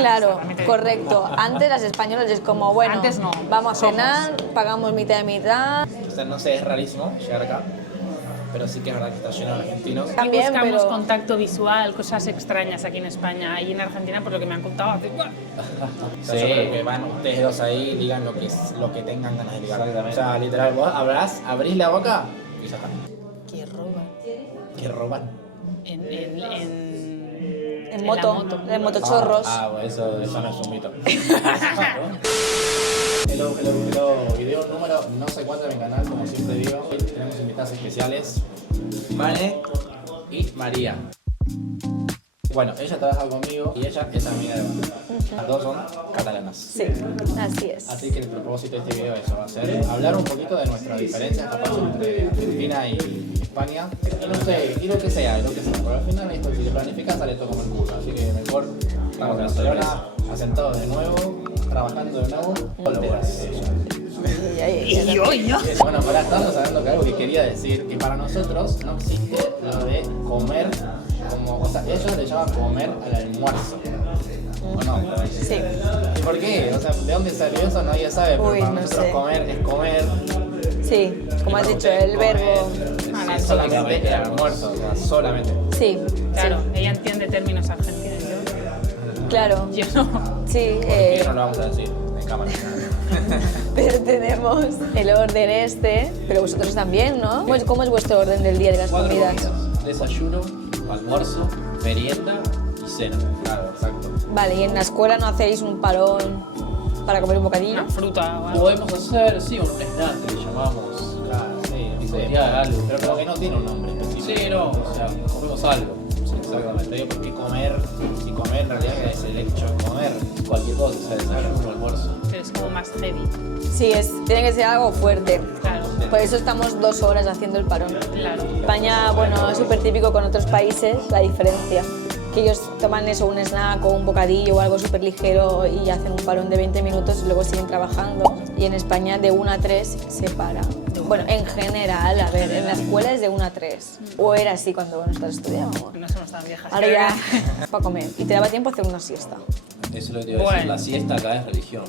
Claro, correcto. Antes las españolas es como, bueno, Antes no. vamos a cenar, pagamos mitad y mitad. O sea, no sé, es rarísimo llegar acá, pero sí que es verdad que está lleno de argentinos. También, buscamos pero- contacto visual, cosas extrañas aquí en España y en Argentina, por lo que me han contado, hace... Sí. Yo creo que van ustedes dos ahí y digan lo que tengan ganas de ligar. O sea, literal, vos abrís la boca y ya está. ¿Qué roba? Que roban. En la moto, en motochorros. Bueno, eso no es un mito. Hello, video número no sé cuánto en mi canal, como siempre digo. Hoy tenemos invitadas especiales, Vane y María. Bueno, ella trabaja conmigo y ella es amiga de Vane. Las dos son catalanas. Sí, así es. Así que el propósito de este video eso va a ser hablar un poquito de nuestras diferencias capaz entre Argentina y España. Y no sé, y lo que sea. Pero al final esto, si te planificas sale todo como el culo. Así que mejor estamos en Barcelona, asentados de nuevo, trabajando de nuevo. Y hoy, ¿no? Bueno, para estábamos hablando que algo que quería decir, que para nosotros no existe lo de comer como, o sea, ellos le llaman comer al almuerzo. ¿O no? Sí. ¿Y por qué? O sea, ¿de dónde salió eso? Nadie sabe, pero Uy, para no nosotros sé. comer es comer. Sí, como has Y para dicho, ustedes el verbo. comer es solamente el almuerzo, o sea, solamente. Sí, Claro, sí, ella entiende términos argentinos, claro. yo no. Sí, ¿Por qué no lo vamos a decir en cámara? pero tenemos el orden este, pero vosotros también, ¿no? ¿Cómo es vuestro orden del día de las 4 comidas? comidas. Desayuno, almuerzo, merienda y cena. Claro, exacto. Vale, ¿y en la escuela no hacéis un parón para comer un bocadillo? Una fruta o algo. Podemos hacer, sí, un snack que le llamamos. Claro, sí, Picotear algo. pero como que no tiene un nombre específico. Sí, no, o sea, comemos algo. Sí, exactamente. Digo, porque comer, si comer en realidad es el hecho de comer. Cualquier cosa, o sea, desayuno, almuerzo. Pero es como más heavy. Sí, tiene que ser algo fuerte. Claro, Por eso estamos 2 horas haciendo el parón. claro. España, bueno, es súper típico con otros países la diferencia. Que ellos toman eso, un snack o un bocadillo o algo súper ligero y hacen un parón de 20 minutos y luego siguen trabajando. Y en España de 1 a 3 se para. Bueno, en general, a ver, en la escuela es de 1 a 3. O era así cuando nosotros estudiábamos. No somos tan viejas. Ahora ya, para comer. Y te daba tiempo a hacer una siesta. Eso es lo que te iba a decir, Bueno. la siesta acá es religión.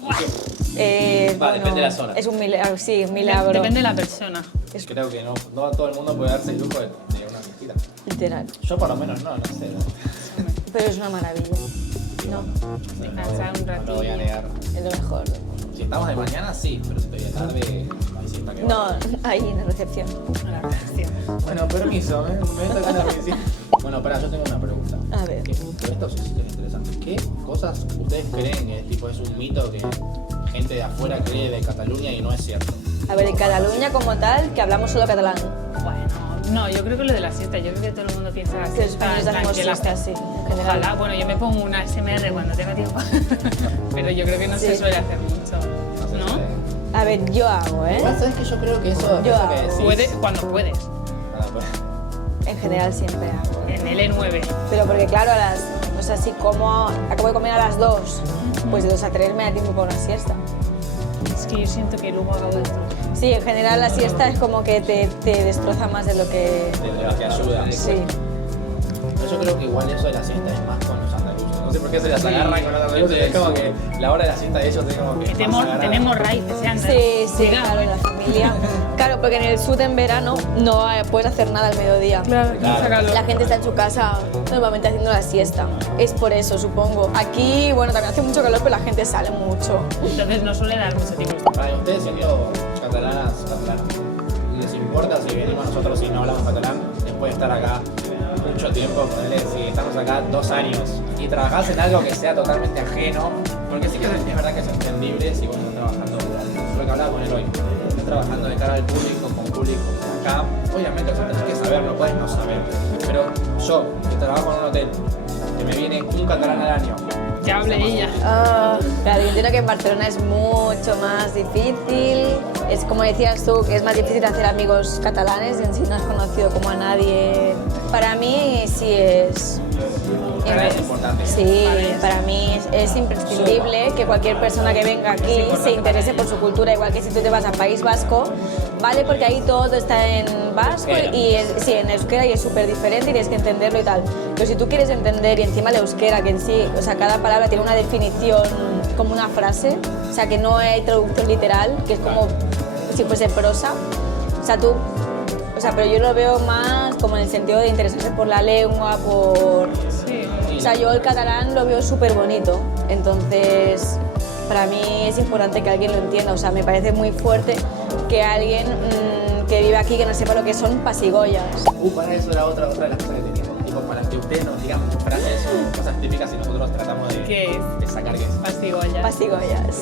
Bueno, Depende de la zona. Es un milagro, sí, un milagro. Depende de la persona. Creo que no todo el mundo puede darse el lujo de una mentira. Literal. Yo por lo menos no sé. Pero es una maravilla. No, Descansar un No lo voy a ratillo. negar. es lo mejor. Si estamos de mañana, sí, pero si estoy de tarde, ahí sí está que No, ahí en la recepción. La reacción. Bueno, permiso, me toca la medicina. Bueno, pará, yo tengo una pregunta. A ver. Esto sí es interesante. ¿Qué cosas ustedes creen que tipo, es un mito que gente de afuera cree de Cataluña y no es cierto? A ver, en Cataluña como tal, que hablamos solo catalán. Bueno, no, yo creo que lo de la siesta, yo creo que todo el mundo piensa la Que los siesta. españoles en plan hacemos que la- siesta, sí, en general. Ojalá, bueno, yo me pongo una SMR cuando tengo tiempo, pero yo creo que no se Sí. suele hacer mucho, ¿no? A ver, yo hago, ¿eh? Igual sabes que yo creo que eso, Yo eso que hago. decís. Puede, cuando puedes, Ah, pues. En general siempre hago. en el E9. Pero porque claro, o sea, si como, acabo de comer a las 2, pues de 2 a 3 me da tiempo para una siesta. Es que yo siento que luego hago esto. Sí, en general la siesta es como que te destroza más de lo que... De lo que ayuda. Sí. Yo creo que igual eso de la siesta es más con los andaluces. No sé por qué se las Sí, agarran con los andaluces. Es como que la hora de la siesta de ellos es como que. Tenemos, más sagrada. tenemos raíces, ¿eh? Sí, sí, Cuidado, claro, en la familia. Claro, porque en el sur en verano no puedes hacer nada al mediodía. Claro, sácalo. La gente está en su casa normalmente haciendo la siesta. Es por eso, supongo. Aquí, bueno, también hace mucho calor, pero la gente sale mucho. Entonces no suele dar mucho tiempo. Para ustedes siendo catalanas, ¿les importa si venimos nosotros y no hablamos catalán? Después de estar acá mucho tiempo, ponele, si estamos acá 2 años y trabajás en algo que sea totalmente ajeno, porque sí que es verdad que es entendible si vos estás trabajando, lo que hablaba con él hoy, estás trabajando de cara al público, con público acá, obviamente, o sea, tenés que saber, no puedes no saber, pero yo, que trabajo en un hotel, que me viene un catalán al año, Que hable ella. Claro, yo entiendo que en Barcelona es mucho más difícil. Es como decías tú, que es más difícil hacer amigos catalanes y en sí no has conocido como a nadie. Para mí sí es... Para es importante. Sí, para mí es imprescindible que cualquier persona que venga aquí se interese por su cultura, igual que si tú te vas a País Vasco, vale porque ahí todo está en vasco y sí, en euskera y es súper diferente y tienes que entenderlo y tal. Pero si tú quieres entender y encima el euskera, que en sí, o sea, cada palabra tiene una definición como una frase, o sea, que no hay traducción literal, que es como si fuese prosa, o sea, tú... O sea, pero yo lo veo más como en el sentido de interesarse por la lengua, por... Sí. O sea, yo el catalán lo veo súper bonito, entonces para mí es importante que alguien lo entienda, o sea, me parece muy fuerte que alguien que vive aquí que no sepa lo que son pasigollas. Para eso era otra de las cosas que teníamos. Tipo, para que ustedes nos digan frases, cosas típicas y nosotros tratamos ¿Qué de sacar qué es. Pasigollas. Pasigollas.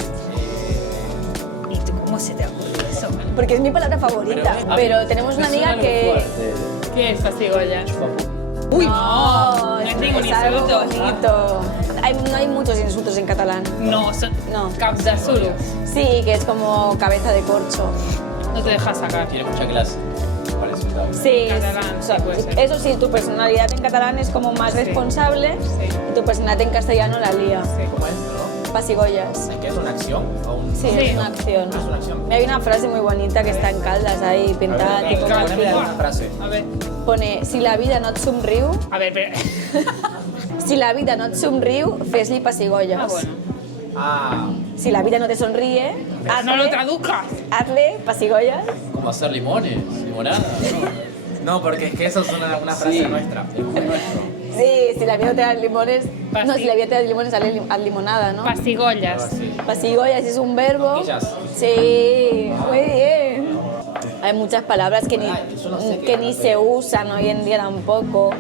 ¿Y tú cómo se te ocurre eso? Porque es mi palabra favorita, pero tenemos una amiga que... ¿Qué es pasigollas? ¡Uy! No es ningún es algo insulto. bonito. No hay muchos insultos en catalán. No, son No. caps de suro. Sí, que es como cabeza de corcho. No te dejas sacar. Tiene mucha clase. Parece un Sí, Catalán, sí, puede ser. eso sí, tu personalidad en catalán es como más Sí. responsable Sí. y tu personalidad en castellano la lía. ¿Cómo es, no? Pasigollas. ¿Es que es una acción o un...? Sí, Sí. es una acción. Ah, es una acción. Hay una frase muy bonita que está en Caldas ahí pintada. A ver, tipo, poneme una frase. A ver, pone, si la vida no et somriu, pero... si la vida no et somriu, fes-li pessigolles. Ah, bueno. Ah, Si la vida no te sonríe, No lo traduzcas. hazle pessigolles. Como hacer limones, limonada. no, porque es que eso es una frase Sí. nuestra. Es muy nuestro. Sí, si la vida te da limones, Pasi- no, si la vida te da limones, haz limonada, ¿no? Algo Pasigollas. así. Pasigollas es un verbo. Cosquillas. Sí, muy bien. Hay muchas palabras que Ay, yo no sé que qué ni es, se usan hoy en día tampoco.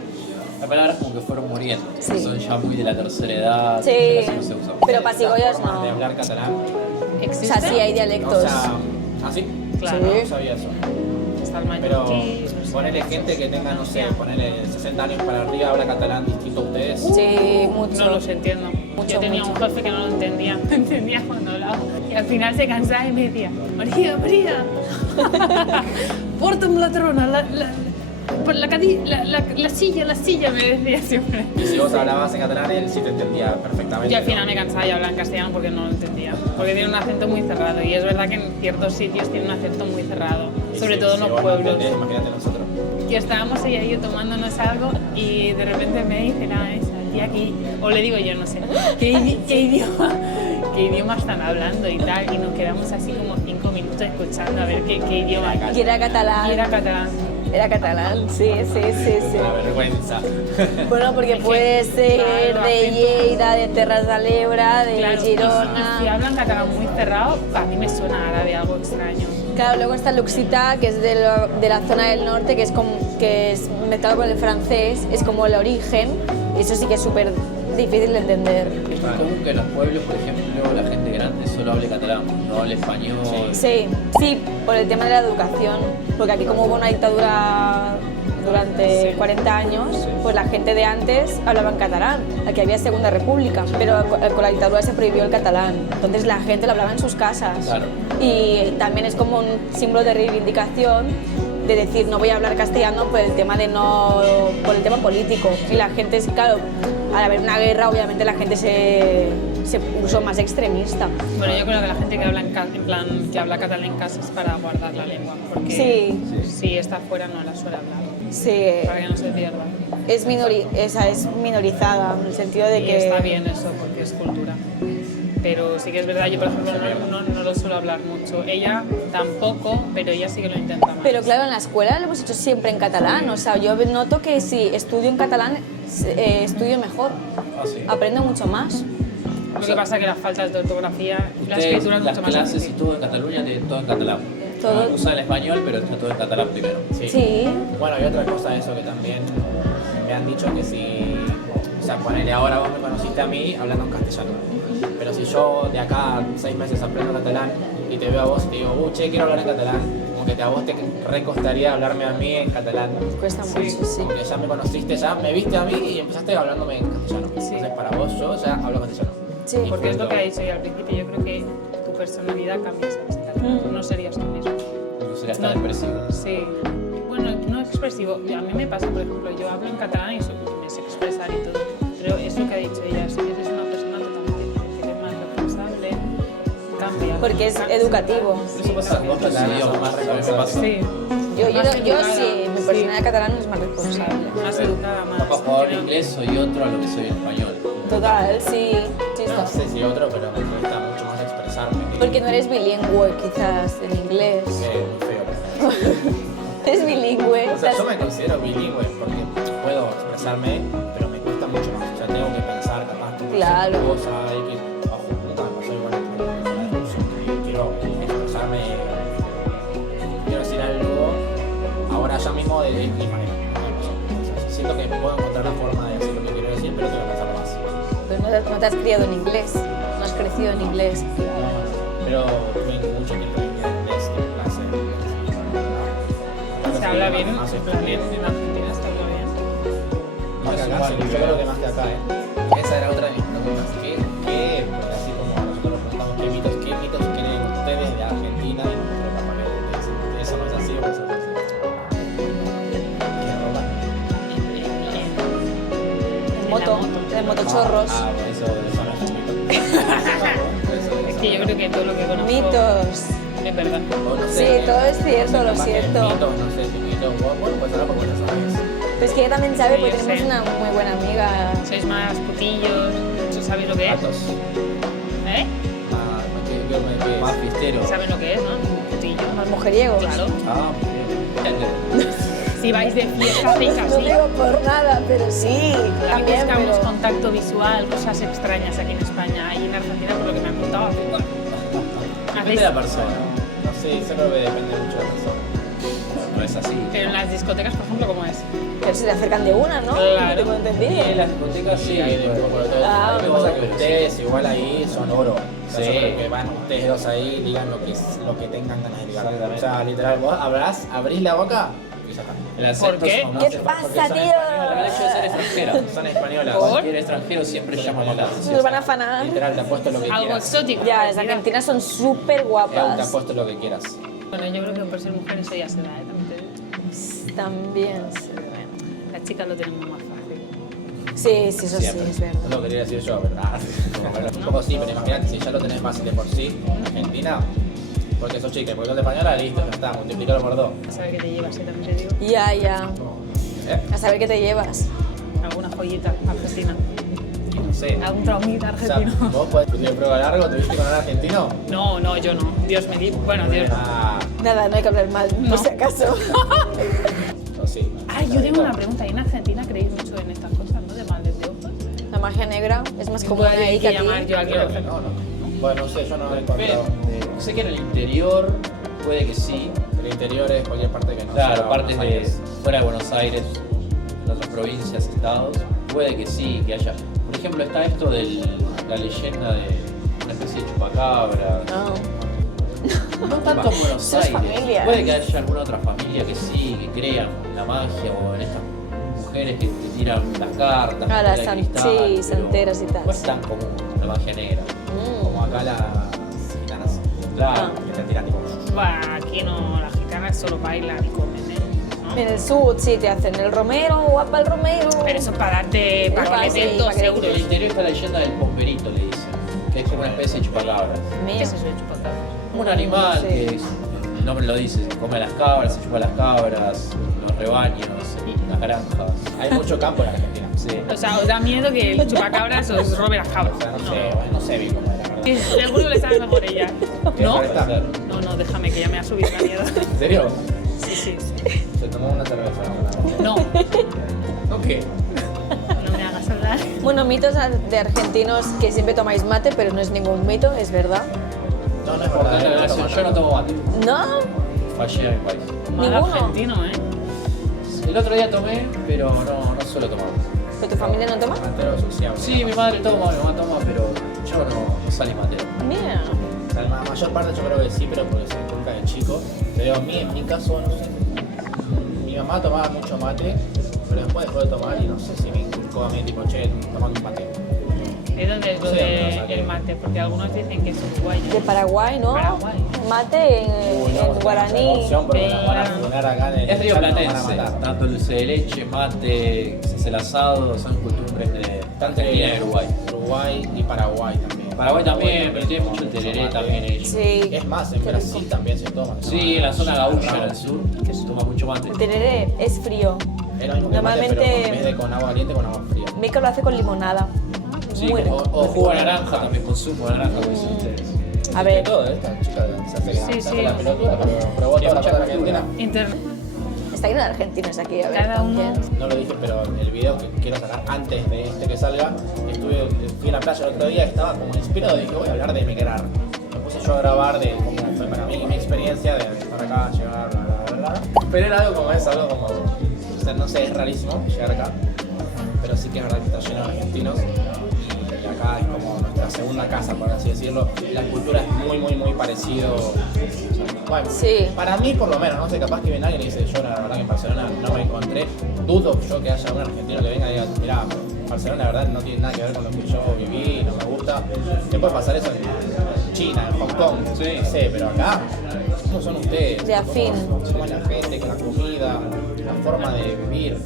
Las palabras como que fueron muriendo. Sí. Son ya muy de la tercera edad. Sí, ya casi no se usan. pero pasigollas Formas de no. hablar catalán. O ¿Existe? sea, sí hay O dialectos. sea, ¿así? Claro. Sí. No sabía eso. Está el Pero mallorquí, no sé. ponele gente que tenga, no sé, ponele 60 años para arriba, habla catalán distinto a ustedes. Sí, mucho. No los entiendo. Mucho, Yo tenía mucho. un jefe que no lo entendía. No entendía cuando hablaba. Y al final se cansaba y me decía, María, María, pórtame la trona, la silla, me decía siempre. Y si vos hablabas en catalán, él sí te entendía perfectamente. Yo al ¿no? final me cansaba de hablar en castellano porque no lo entendía. Porque tiene un acento muy cerrado. Y es verdad que en ciertos sitios tiene un acento muy cerrado. Y Sobre si- todo en si los vos no pueblos. entendés, imagínate nosotros. Que estábamos ella y yo tomándonos algo y de repente me dice nada esa tía que, o le digo yo no sé qué idioma están hablando y tal y nos quedamos así como 5 minutos escuchando a ver qué idioma Y era catalán. y era catalán. Era catalán, sí. Una vergüenza. Bueno, porque puede ser Claro, de acento. Lleida, de Terras de l'Ebre, de Claro, Girona. y si hablan catalán muy cerrado, a mí me suena árabe, algo extraño. Claro, luego está el L'Occità, que es de la zona del norte, que es mezclado con el francés, es como el origen, y eso sí que es súper difícil de entender. Es muy común que en los pueblos, por ejemplo, la gente grande solo hable catalán, no hable español. Sí, por el tema de la educación, porque aquí como hubo una dictadura durante 40 años, pues la gente de antes hablaba en catalán. Aquí había Segunda República, pero con la dictadura se prohibió el catalán. Entonces la gente lo hablaba en sus casas. Claro. Y también es como un símbolo de reivindicación de decir no voy a hablar castellano por el tema por el tema político. Y la gente, claro, al haber una guerra, obviamente la gente se puso más extremista. Bueno, yo creo que la gente que habla que habla catalán en casa es para guardar la lengua, porque Sí. si está fuera no la suele hablar, Sí, para que no se pierda. es minorizada en el sentido de Y que... está bien eso, porque es cultura. Pero sí que es verdad, yo por ejemplo no lo suelo hablar mucho. Ella tampoco, pero ella sí que lo intenta más. Pero claro, en la escuela lo hemos hecho siempre en catalán, o sea, yo noto que si estudio en catalán, estudio mejor, Ah, sí. aprendo mucho más. Lo que pasa es que las faltas de ortografía, la Ustedes, escritura es las mucho más clases y difícil. todo en Cataluña, todo en catalán. Todo. Usan el español, pero está todo en catalán primero. Sí. Bueno, y otra cosa de eso que también me han dicho que si, o sea, ponele ahora vos me conociste a mí hablando en castellano, pero si yo de acá a 6 meses aprendo catalán y te veo a vos y te digo, che, quiero hablar en catalán, como que a vos te recostaría hablarme a mí en catalán. Cuesta mucho, sí. Como que ya me conociste, ya me viste a mí y empezaste hablándome en castellano. Sí. Entonces para vos yo ya hablo castellano. Sí. Y Porque es lo punto. que ha dicho ella al principio, yo creo que tu personalidad cambia, ¿sabes? En catalán. Tú no serías tú mismo. No sería tan No. expresivo. Sí. Bueno, no expresivo. A mí me pasa, por ejemplo, yo hablo en catalán y me sé expresar y todo. Pero es lo que ha dicho ella, si eres una persona totalmente diferente, que eres más responsable, cambia. Porque es educativo. Sí. eso pasa con otros idiomas. A mí me pasa. Sí. Yo Más educada, sí, mi sí. personalidad catalana es más responsable. Más educada, más. Capaz para hablar creo. inglés soy otro a lo que soy en español. Total, sí. Sí, No está. sé si otro, pero me cuesta mucho más expresarme. Porque no eres bilingüe, quizás, en inglés. Muy feo. Eres bilingüe. O sea, yo me considero bilingüe porque puedo expresarme, pero me cuesta mucho más. O sea, tengo que pensar capaz como Claro. cosa y que ojo, nunca me pasó igual con el ruso, que quiero expresarme, quiero decir algo ahora ya mismo de mi manera. No me pasó. O sea, siento que puedo encontrar la forma de decir lo que quiero decir, pero tengo que pensarlo más. Pero no te has criado en inglés. No has crecido en inglés. Pero tuve mucho tiempo en inglés, en clase. Se habla bien, Más en Argentina se habla bien. Más que acá, sí, yo creo que más que acá, Esa era otra de mis preguntas. Porque así como nosotros preguntamos qué mitos tienen ustedes de Argentina y nosotros capaz que dicen, eso no es así o eso no es así. ¿Qué roban? De motochorros. Bueno, eso no es un mito. Es que yo creo que todo lo que conozco Mitos. es verdad. O no Sí, sé, todo es cierto, lo capaz que siento. Mitos, no sé si mitos. Bueno, pues ahora porque no sabes. Pues que ella también sabe, Sí, porque yo tenemos sé. una muy buena amiga. Sois más putillos, ¿eso sabéis lo que es? Gatos. ¿Eh? Más fiestero. ¿Saben lo que es, no? Un putillo. Más mujeriego. Claro. Ah, bien. Si vais de fiesta, hacéis No así. digo por nada, pero sí. Aquí También, buscamos pero... contacto visual, cosas extrañas aquí en España. Ahí en Argentina, por lo que me han contado, Depende de la persona. No sé, eso creo que depende mucho de la persona. No es así. Pero en las discotecas, por ejemplo, ¿cómo es? Pero se le acercan de una, ¿no? Claro. Tengo entendido. Y en las discotecas sí. Hay de un poco de todo. Ah, Lo que pasa es que ustedes igual ahí son oro. O sea, Sí. yo creo que van ustedes dos ahí, digan lo que tengan ganas de ligar. Exactamente. O sea, literal, vos abrís la boca y ya está. El acento ¿Por qué? es como- ¿Qué porque pasa, son tío? españolas. El hecho de ser extranjera. Son españolas. ¿Por? Cualquier extranjero siempre llama más la atención. Nos van a afanar. Literal, te apuesto lo que Algo quieras. exótico. Ya, las argentinas son súper Te guapas. apuesto lo que quieras. Bueno, yo creo que por ser mujer eso ya se da, ¿eh? También te digo. También se ve. Las chicas lo tenemos más fácil. Sí, sí, eso sí, Siempre. es verdad. No lo quería decir yo, pero nada. Un poco sí, pero imagínate, si ya lo tenés fácil de por sí, en Argentina, porque sos chica y porque sos de española, listo, ya está, multiplicalo por dos. A saber qué te llevas, ¿eh? También te digo. Ya. ¿Eh? A saber qué te llevas. Alguna joyita argentina. No sé. Algún traumita O sea, argentino. vos podés tener prueba largo, ¿tuviste con un argentino? No, yo no. Dios me libre. Bueno, Dios. Ah, Nada, no hay que hablar mal, No. por si acaso. no, sí. Ay, yo tengo una pregunta. ¿Y en Argentina creéis mucho en estas cosas, no? De males de ojos. La magia negra es más común Igual hay ahí que que llamar aquí. yo a alguien Creo que argentino. no. Bueno, no sé, yo no he encontrado. Sé que en el interior puede que sí. El interior es cualquier parte que no Claro, sea partes Buenos de Aires. fuera de Buenos Aires, en otras provincias, estados, puede que sí, que haya. Por ejemplo, está esto de la leyenda de una especie de chupacabra. No. No tanto en Buenos Sus Aires. familias. Puede que haya alguna otra familia que sí, que crean en la magia o en estas mujeres que tiran las cartas. Ah, las de san- cristal, sí, pero santeras y tal. No es tan común la magia negra. Como acá las gitanas. Claro. Que te tiran tipo. Bah, aquí no, las gitanas solo bailan y comen, ¿eh? ¿No? En el sur sí te hacen el romero, guapa el romero. Pero eso es para darte, para que le Sí, den 2 para que- euros. En el interior está la leyenda del pomperito, le dicen, que es como una especie de chupacabras. Mío. ¿Qué es eso de chupacabra? Como un animal Sí. que el nombre lo dice, come a las cabras, se chupa a las cabras, los rebaños, las granjas. Hay mucho campo en Argentina. Sí. O sea, os da miedo que el chupacabras os robe las cabras. O sea, no sé bien cómo es la verdad. Seguro que le sabe mejor ella. ¿No? ¿Qué tal? No, déjame que ya me ha subido la mierda. ¿En serio? Sí. Se tomó una cerveza. No, ¿No qué? no me hagas hablar. Bueno, mitos de argentinos que siempre tomáis mate, pero no es ningún mito, es verdad. No, no es Por verdad. la relación, yo no tomo mate, ¿No? fallé en mi país. Mal Ninguno. argentino, ¿eh? El otro día tomé, pero no suelo tomar. ¿Pero tu familia no toma? Mateo sociable. Sí, mi madre toma, mi mamá toma, pero yo no salí matero. Mira. La mayor parte yo creo que sí, pero porque se inculca de chico. Pero en mi caso, no sé. Mi mamá tomaba mucho mate, pero después dejó de tomar y no sé si me inculcó a mí, tipo, che, tomando un mate. ¿De dónde es lo No sé dónde lo de saqué. el mate? Porque algunos dicen que es uruguayo. De Paraguay, ¿no? Paraguay. Mate Uy, no, en guaraní. opción porque nos van a funar acá en el Es chat, nos van a rioplatense, matar. tanto dulce de leche, mate, se hace el asado, son costumbres de tanto Argentina y Uruguay. Uruguay y Paraguay también. Paraguay también, pero tiene mucho el tereré también ellos. Sí. Es más, en Brasil también se toma. Sí, en la zona gaucha, en el sur, que se toma mucho mate. El tereré es frío. Es lo mismo que mate, pero Normalmente- en vez de con agua caliente, con agua fría. Mica lo hace con limonada. Sí, Muy rico. o jugo de naranja también, con zumo de naranja, como dicen ustedes. A ver, Todo, esta chica se hace, Sí, se hace sí. la pelotuda, pero probó toda la cosa argentina. está lleno de argentinos aquí, a ver. Cada uno- también. No lo dije, pero el video que quiero sacar antes de este que salga, fui a la playa el otro día, estaba como inspirado, dije voy a hablar de emigrar. Me puse yo a grabar de cómo fue para mí mi experiencia de estar acá, llegar, bla, bla, bla, bla. Pero era algo como eso, algo como, o sea, no sé, es rarísimo llegar acá, pero sí que es verdad que está lleno de argentinos y acá es como nuestra segunda casa, por así decirlo. La cultura es muy, muy, muy parecido. Bueno, Sí. para mí por lo menos, no sé, capaz que viene alguien y dice, yo la verdad que en Barcelona no me encontré, dudo yo que haya un argentino que venga y diga, mirá, Barcelona la verdad no tiene nada que ver con lo que yo viví, no me gusta. Te puede pasar eso en China, en Hong Kong, sí, no sé, pero acá, ¿cómo son ustedes? De afín. ¿Cómo es la gente, con la comida, la forma de vivir?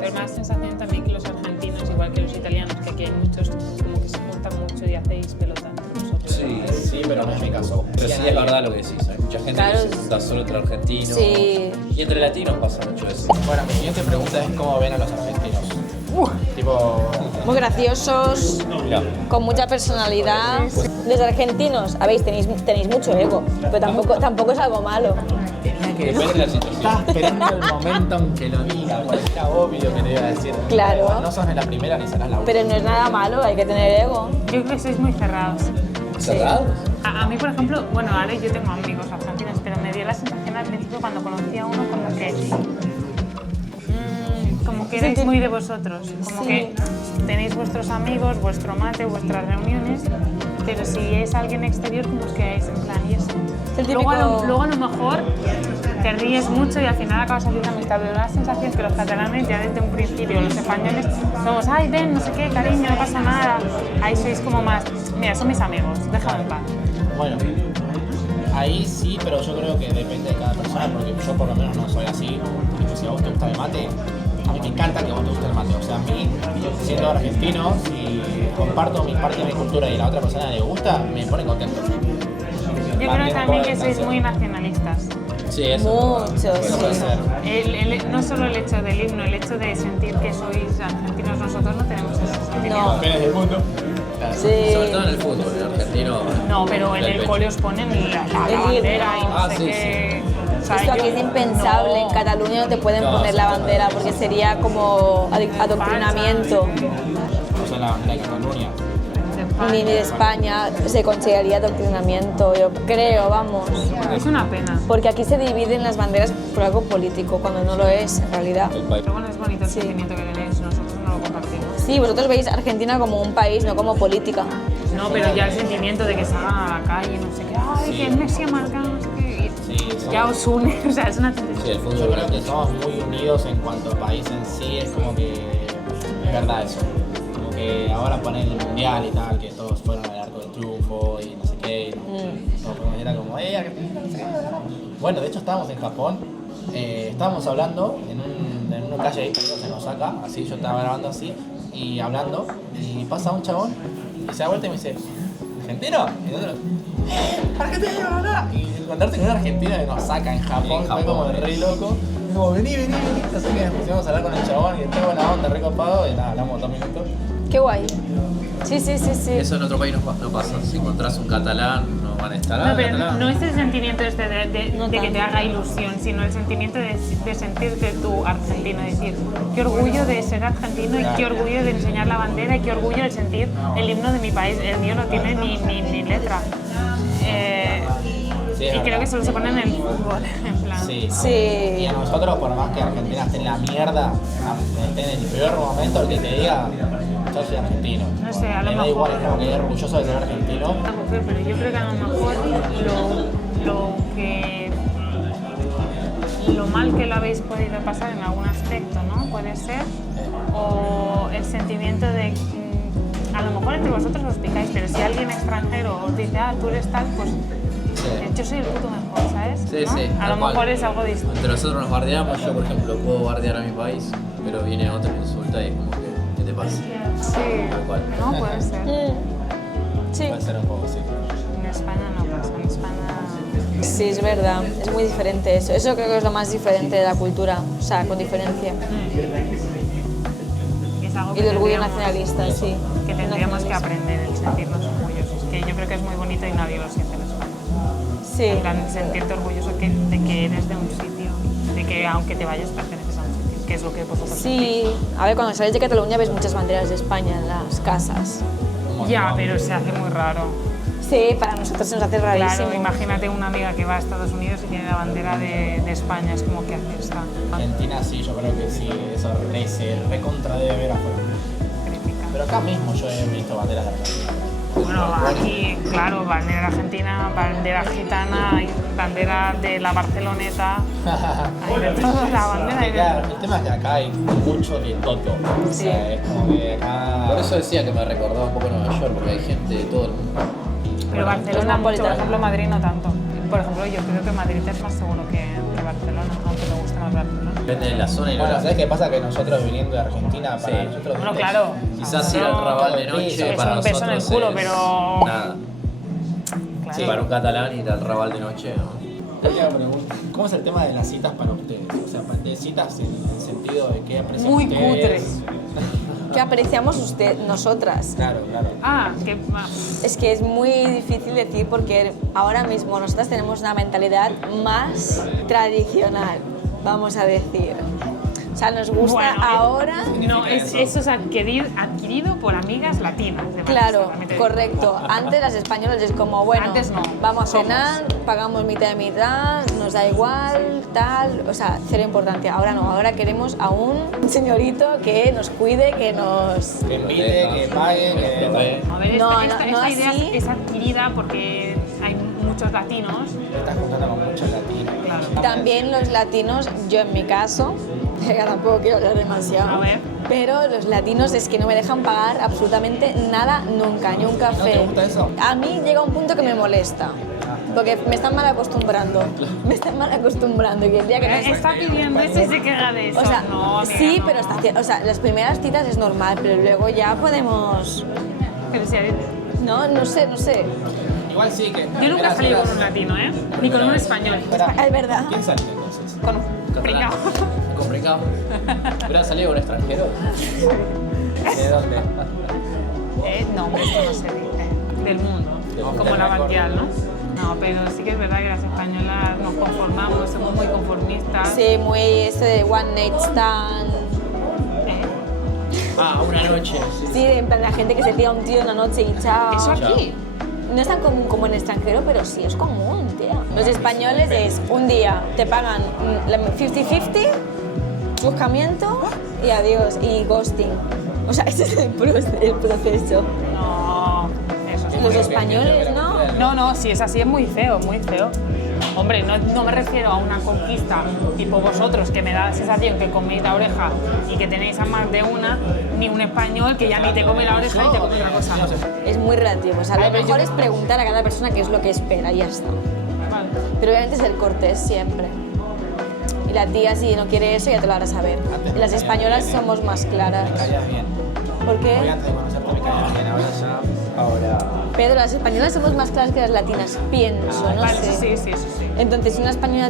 Pero más sensación también que los argentinos, igual que los italianos, que aquí hay muchos como que se juntan mucho y hacéis pelota entre vosotros. Sí, Sí, pero no es mi caso. pero sí es verdad lo que decís. Hay mucha gente Claro. que se junta solo entre argentinos. Sí. Y entre latinos pasa mucho eso. Bueno, mi siguiente pregunta es cómo ven a los argentinos. Tipo, Muy graciosos, Mirá. con mucha personalidad. Los argentinos, tenéis mucho ego, pero tampoco es algo malo. tenía que Depende de la situación. Estaba esperando el momento en que lo diga, porque era obvio que le iba a decir. Claro. No sos ni la primera ni serás la última. Pero no es nada malo, hay que tener ego. Yo creo que sois muy cerrados. ¿Cerrados? A mí, por ejemplo, bueno, ahora yo tengo amigos argentinos, pero me dio la sensación al principio cuando conocí a uno como que erais muy de vosotros, como Sí. que tenéis vuestros amigos, vuestro mate, vuestras reuniones, pero si es alguien exterior, como os quedáis en plan y eso. El típico- Luego a lo mejor te ríes mucho y al final acabas haciendo amistad, pero la sensación es que los catalanes ya desde un principio, los españoles, somos, ay, ven, no sé qué, cariño, no pasa nada. Ahí sois como más, mira, son mis amigos, déjame en paz. Bueno, ahí sí, pero yo creo que depende de cada persona, porque yo por lo menos no soy así. Tipo, si a vos te gusta el mate, a mí me encanta que a vos te guste el mate. O sea, a mí, siendo argentino, si comparto mi parte de mi cultura y a la otra persona le gusta, me pone contento. Yo creo también que sois muy nacionalistas. Sí, eso. Mucho, Eso puede sí. ser. No solo el hecho del himno, el hecho de sentir que sois argentinos, nosotros no tenemos ese sentimiento. No. Campeones del mundo. Claro. Sí. Sobre todo en el fútbol, el argentino. No, pero en del el pecho. cole os ponen la El bandera y no Ah, sé sí, qué. O sea, Esto aquí yo- es impensable, no. en Cataluña no te pueden No, poner la sí, bandera porque sería como adoctrinamiento. O sea, la de Cataluña. Ni de España se consideraría adoctrinamiento, yo creo, vamos. Es una pena. Porque aquí se dividen las banderas por algo político, cuando no lo es en realidad. El país. Pero bueno, es bonito el sentimiento que tenéis, nosotros no lo compartimos. Sí, vosotros veis Argentina como un país, no como política. No, pero ya el sentimiento de que salgan a la calle, no sé qué, ay, que Messi ha marcado, no sé qué, y Sí, ya os une, o sea, es una tontería. Sí, el Yo fútbol. creo que somos muy unidos en cuanto a país en sí, es como que es verdad eso. Como que ahora ponen el mundial y tal, que todos fueron al arco del triunfo y no sé qué. Y no, era como, bueno, de hecho estábamos en Japón, estábamos hablando en una calle ahí en Osaka, así, yo estaba grabando así y hablando, y pasa un chabón y se da vuelta y me dice, ¿argentino? Y nosotros, ¡argentino! ¿No? Y encontrarte con un argentino en Osaka, en Japón, fue como re loco. Y como, vení, así que nos pusimos a hablar con el chabón y entró buena onda, re copado, y nada, hablamos 2 minutos. Qué guay. Sí, sí, sí, sí. Eso en otro país no pasa. Si encontrás un catalán, no van a estar. No, pero catalán. no es el sentimiento este de No que te tanto. haga ilusión, sino el sentimiento de sentirte tú argentino, decir, qué orgullo de ser argentino y qué orgullo de enseñar la bandera y qué orgullo de sentir el himno de mi país. El mío no tiene ni letra. Sí, Y es creo verdad. que solo se ponen en el fútbol, en plan. Sí. Sí. Y a nosotros, por más que Argentina esté en la mierda, esté en el peor momento, el que te diga, yo soy argentino. No sé, a lo me da mejor- igual, es como que es orgulloso de ser argentino. Tampoco, pero yo creo que a lo mejor lo mal que lo habéis podido pasar en algún aspecto, ¿no? Puede ser. O el sentimiento de a lo mejor entre vosotros os picáis, pero si alguien extranjero os dice, ah, tú eres tal, pues yo soy el puto mejor, ¿sabes? Sí, ¿no? sí. A lo tal cual. mejor es algo distinto. Entre nosotros nos bardeamos. Yo, por ejemplo, puedo bardear a mi país, pero viene otro y me insulta y es como que, ¿qué te pasa? Sí, Tal cual. no puede ser. Sí. Puede ser un poco así. En España no pasa, en España... Sí, es verdad, es muy diferente eso. Eso creo que es lo más diferente de la cultura, o sea, con diferencia. Es algo Y el orgullo tendríamos- nacionalista, sí. Que tendríamos que aprender, el sentirnos orgullosos. Que yo creo que es muy bonito y nadie lo siente en España. Sí, En plan, sentirte orgulloso de que eres de un sitio, de que aunque te vayas perteneces a un sitio, que es lo que vosotros sí. A ver, cuando sales de Cataluña ves muchas banderas de España en las casas. sentís. Ya, pero se hace muy raro. Sí, para nosotros se nos hace rarísimo. Claro, imagínate una amiga que va a Estados Unidos y tiene la bandera de España, es como que hace esta Argentina sí, yo creo que sí, eso se recontra debe ver afuera. crítica. Pero acá mismo yo he visto banderas de Argentina. Bueno, aquí, claro, bandera argentina, bandera gitana, y bandera de la Barceloneta, hay de todo, la bandera hay de Claro, todo. el tema es que acá hay mucho de todo. O sea, es como que acá... Por eso decía que me recordaba un poco Nueva York, porque hay gente de todo el mundo. Pero Barcelona mucho, por napolitanos. ejemplo Madrid no tanto. Por ejemplo, yo creo que Madrid es más seguro que Barcelona, aunque me gusta más Barcelona. Depende de la zona y Bueno, la ¿sabes qué pasa? Que nosotros viniendo de Argentina, para Sí. nosotros... Bueno, claro. Quizás ir al Raval de noche es para un beso en el nosotros culo, es pero... nada. Claro. Sí, para un catalán ir al Raval de noche, ¿no? Yo te pregunto, ¿cómo es el tema de las citas para ustedes? O sea, de citas en el sentido de qué aprecian Muy ustedes. ¿Qué apreciamos nosotras? Claro, claro. Ah, que... Es que es muy difícil decir porque ahora mismo nosotras tenemos una mentalidad más tradicional, vamos a decir. O sea, nos gusta Bueno, ahora... No, eso es adquirido por amigas latinas. de Claro, solamente. correcto. Antes las españolas es como, bueno, Antes no. vamos a Somos. cenar, pagamos mitad de mitad, nos da igual, tal, o sea, cero importancia. Ahora no, ahora queremos a un señorito que nos cuide, que nos... Que invite, que pague, que... A ver, No, esta no idea así. es adquirida porque hay muchos latinos. Te estás juntando con muchos latinos. Claro. También los latinos, yo en mi caso, que tampoco quiero hablar demasiado, A ver. pero los latinos es que no me dejan pagar absolutamente nada nunca, ni un café. ¿No te gusta eso? A mí llega un punto que me molesta, porque me están mal acostumbrando, y el día que me... Está pidiendo eso y se queja de eso. O sea, no, amiga, sí, no. pero o sea, las primeras citas es normal, pero luego ya podemos... Pero si hay- No sé. Igual sí que... Yo nunca he salido con un latino, ¿eh? Ni con un español. Es verdad. ¿Quién salió entonces? Con un Catalán. pringao. Complicado. ¿Pero han salido con extranjeros? ¿De dónde? No, hombre, esto no se dice. Del mundo. Como la banquial, ¿no? No, pero sí que es verdad que las españolas nos conformamos, somos muy conformistas. Sí, muy eso de one night stand. ¿eh? Ah, una noche. Sí, en plan la gente que se tira un tío una noche y chao. Eso aquí. No es tan común como en extranjero, pero sí es común, tía. Los españoles es un día, te pagan la 50-50, buscamiento y adiós, y ghosting. O sea, ese es el proceso. No, eso sí. Los españoles, ¿no? No, si es así es muy feo, muy feo. Hombre, no me refiero a una conquista tipo vosotros, que me da la sensación que coméis la oreja y que tenéis a más de una, ni un español que ya ni te come la oreja y te come otra cosa. Es muy relativo. O sea, lo mejor es preguntar a cada persona qué es lo que espera y ya está. Vale. Pero obviamente es el cortés siempre. Y la tía, si no quiere eso, ya te lo hará saber. Y las españolas somos más claras. Me caías bien. ¿Por Hoy qué? antes de conocerte me caías bien, ahora ya... Ahora... Pedro, las españolas somos más claras que las latinas, pienso, no Vale, sé. sí. Entonces, si una española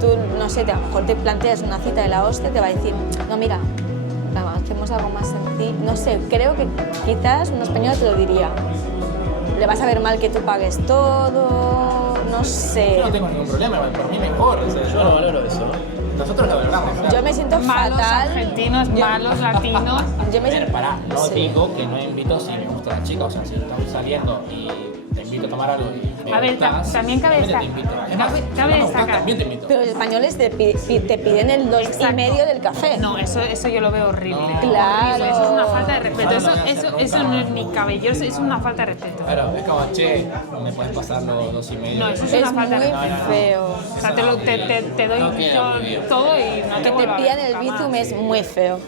tú, no sé, a lo mejor te planteas una cita de la hostia, te va a decir, no, mira, vamos, hacemos algo más sencillo. No sé, creo que quizás una española te lo diría. Le vas a ver mal que tú pagues todo, no sé. Yo no tengo ningún problema, por mí mejor. O sea, Yo no valoro eso. Nosotros lo valoramos. claro. Yo me siento Malos fatal. argentinos, malos latinos. Yo me A ver, siento... pará, no sí. digo que no invito si me gusta la chica, o sea, si estamos saliendo y te invito a tomar algo y me A ver, gustas, también cabe te destacar- invito. Es más, cabe- si cabe no me gustas, destacar- también te invito. Pero los españoles te piden el 2,5 del café. No, eso yo lo veo horrible. Claro. Horrible, eso es una falta de respeto. Ojalá Eso, no vayas a eso, hacer eso no es ni cabelloso, es una falta de respeto. Claro, es como, che, me puedes pasar los 2,5. No, eso es Es una falta de muy respeto. feo. O sea, te doy No queda muy bien. todo y no te Que te vuelvo a ver pidan el nunca bizum más. es muy feo.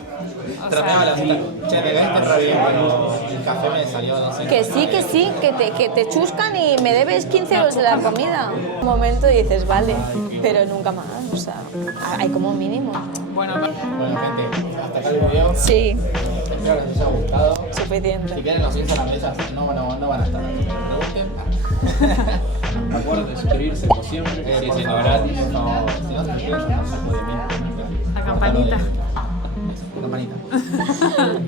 O Trataba la sea, cita. Che, me gaste re bien, pero el café me salió, no sé. Que te chuscan y me debes 15 euros de la comida. Un momento dices, vale, pero nunca más. O sea, hay como un mínimo. bueno, Bueno, gente, hasta acá el video. Sí. espero que les haya gustado. Si Suficiente. quieren los links a las mesas, no van a estar ahí. Pregunten. Acuérdense de suscribirse como siempre, que sigue siendo gratis. Por favor, si no se suscriben, yo no saco de mí. La campanita. La campanita.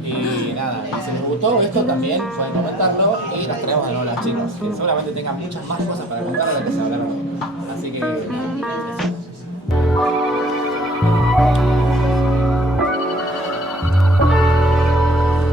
Y nada, y si les gustó esto también pueden comentarlo y las traemos de nuevo a las chicas, que seguramente tengan muchas más cosas para contar de las que se hablaron. Así que, nada,